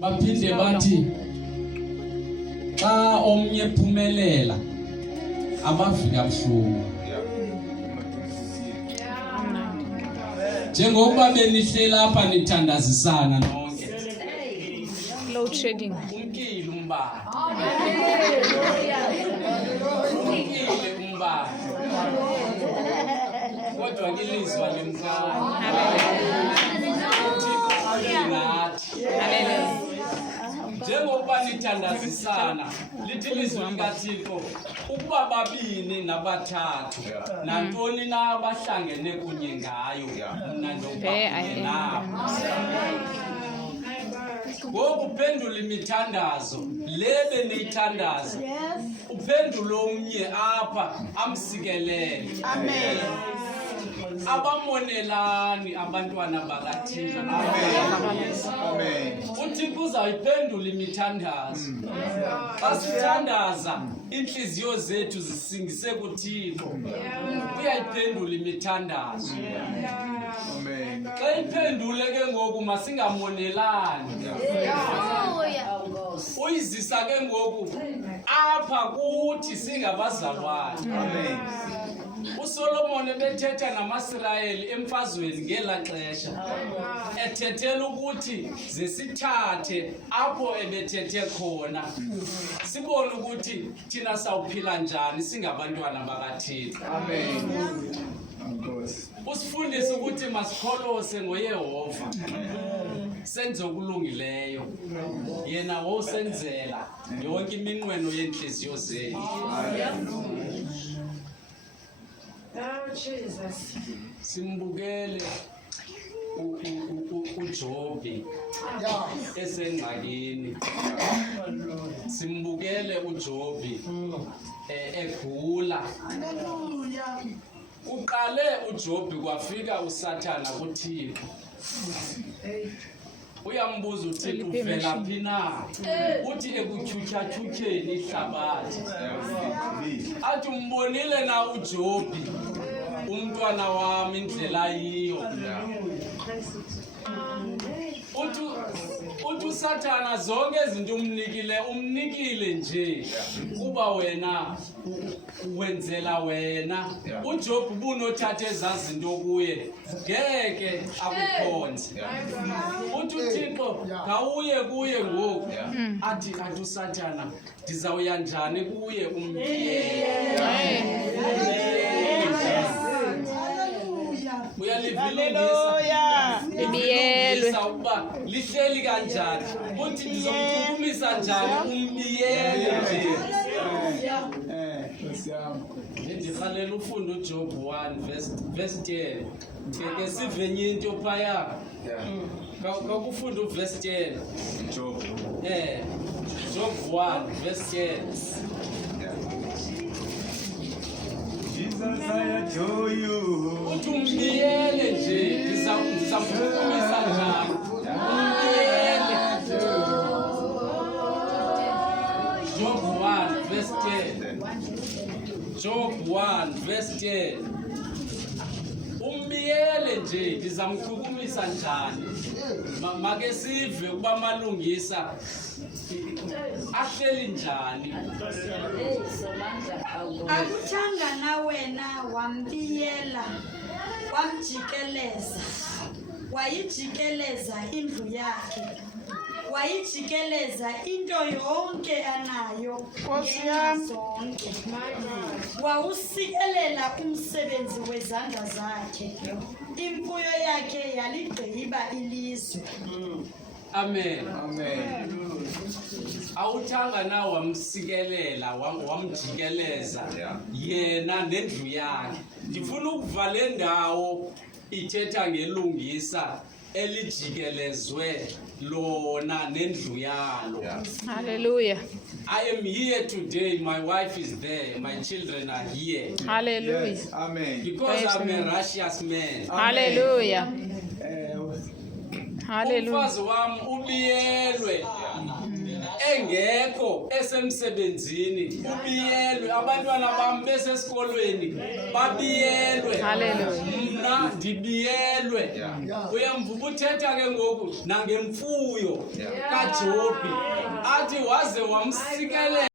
baphinde bathi xa omnye phumelela abafika buhlungu. Njengokuba benihleli lapha nithandazisana nonke. Load shedding. Umkile umbane. Umkile umbane. Kodwa kilizwa lemkhaya. Hallelujah. Njengokuba nithandazisana lithi ilizwi likaThixo ukuba babini nabathathu nantoni na abahlangene kunye ngayo mna ndokunye nabo. Ngoku uphendula imithandazo lebe niyithandaza uphendule omnye apha amsikelele. Amen. Abamonelani abantwana bakaThixo. Amen. UThixo uzayiphendula imithandazo. Xa sithandaza inhliziyo zethu zisingise kuThixo. Uyayiphendula imithandazo. Amen. Xa iphendule ke ngoku masingamonelani. Uyizisa ke ngoku apha kuthi singabazalwane. Amen. uSolomon ebethetha namaSirayeli emfazweni ngela xesha ethethela ukuthi zesithathe apho ebethethe khona sibone ukuthi thina sawuphila njani singabantwana bakaThixo. Amen. Usifundise ukuthi masikholose ngoYehova senze okulungileyo yena wosenzela yonke iminqweno yenhliziyo zethu. Oh Jesus. Simbukele uJobi esengxakini. Simbukele uJobi egula. Uqale uJobi kwafika uSathana kuThixo. Uyambuza uThixo uvela phi na? Uthi ekutyhutyha-tyhutyheni ihlabathi. Athi umbonile na uJobi umntwana wami indlela yiyo. Uthi uSathana zonke izinto umnikile nje kuba wena wenzela wena. uJobi bunothatha ezazinto kuye ngeke akukhonze. Uthi uThixo ngawuye kuye ngoku. Athi uSathana ndizawuya njani kuye uyalivilungisa libiyelwe uba lihleli kanjani. Uthi ndizomchukumisa njani umbiyele nje. Ndikhalela ufunda uJob 1 verse 10. Ngeke sivenye into phaya. Kakufunda uverse 10. Job. Job 1 verse 10. Jesus, I adore you. Uthi umbiyele nje ndizamchukumisa njani. Umbiyele. Job 1 verse 10. Job 1 verse 10. Umbiyele nje ndizamchukumisa njani. Make sive kuba malungisa ahleli njani. Akuthanga na wena wambiyela wamjikeleza wayijikeleza indlu yakhe wayijikeleza into yonke anayo zonke wawusikelela umsebenzi wezandla zakhe imfuyo yakhe yaligqiba ilizwe. Amen. Amen. Awuthanga na wamsikelela wamjikeleza yena nendlu yakhe. Ndifuna ukuva le ndawo ithetha ngelungisa elijikelezwe lona nendlu yalo. Hallelujah. I am here today, my wife is there, my children are here. Hallelujah. Yes. Amen. Because I'm a righteous man. Hallelujah. Hallelujah. Umfazi wami ubiyelwe engekho esemsebenzini ubiyelwe abantwana bami besesikolweni babiyelwe. Hallelujah. Mna mna ndibiyelwe. Uyamvuka uthetha ke ngoku nangemfuyo kaJobi athi waze wamsikelela